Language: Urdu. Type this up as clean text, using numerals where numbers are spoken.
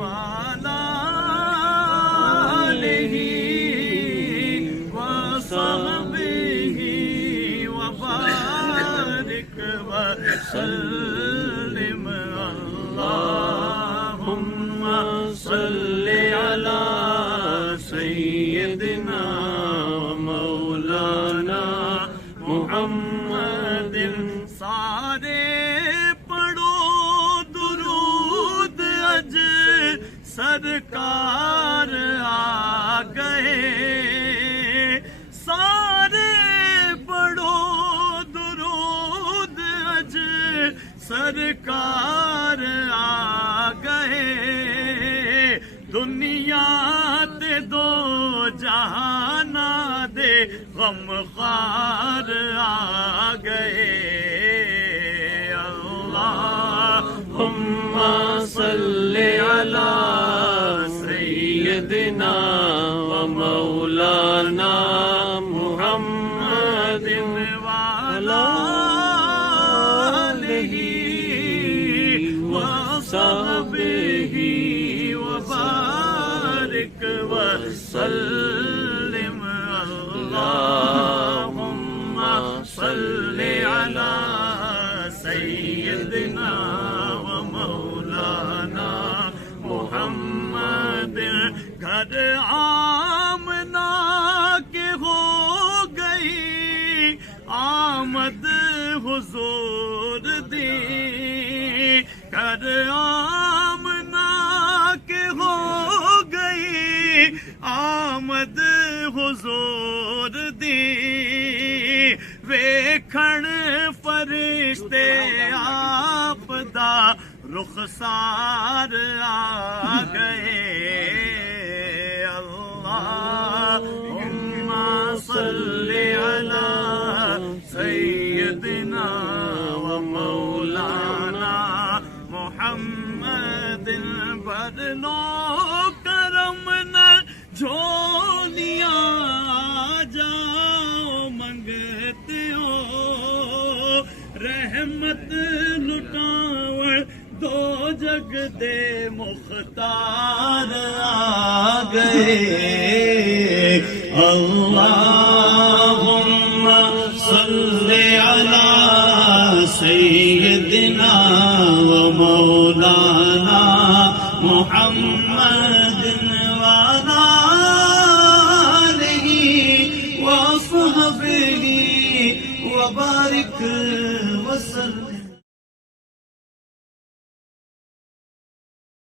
وعلى آله وصحبه وبارك وسلم اللهم صل على سيدنا ومولانا محمد سارے پڑھو درود اج سرکار آ گئے سارے پڑھو درود اج سرکار آ گئے دنیا تے دو جہانا دے غم خوار آ گئے اللہم صلی علی سیدنا و مولانا محمد وعلی آلہ وصحبہ وبارک وسلم اللہم صل علی سیدنا و مولانا محمد گھر آمنہ کے ہو گئی آمد حضور دی گھر آمنہ کے ہو گئی آمد حضور دی ویکھن فرشتے آپ دا رخسار آ گئے اللہم صلی علی سیدنا و مولانا محمد بدلو کرم نہ جھولیاں جاؤ منگتے ہو رحمت لٹاؤ دو جگ دے مختار آ گئے اللہم صلی علی سیدنا و مولانا محمد وعلی آلہ وصحبہ وبارک وسلم